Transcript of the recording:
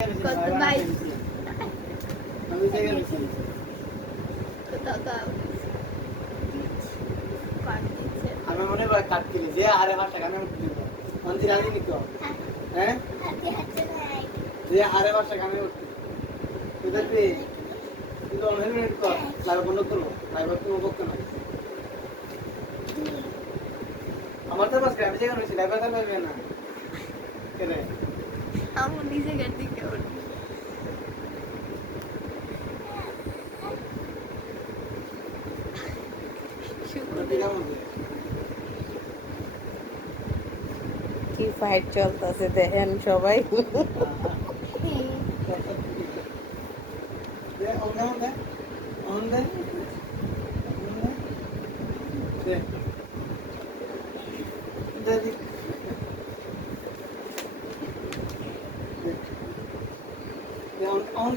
কত ভাই আমি থেকে গেছি আমি মনে হয় কাটছিলি যে আরে ভাষা গানে উঠতে দিব মন্দির আনি নিকো হ্যাঁ যে আরে ভাষা গানে উঠতে তোদের পে তুই তো হেলমেট কর লাইভ বন্ধ করো লাইভ তুমি বকতে না আমার তো বাস আমি যেখানে ছিল লাইভ কথা বলবে না কেন আমি নিজে গাড়ি কে উঠি কি ফাইট চলতেছে দেখেন সবাই। on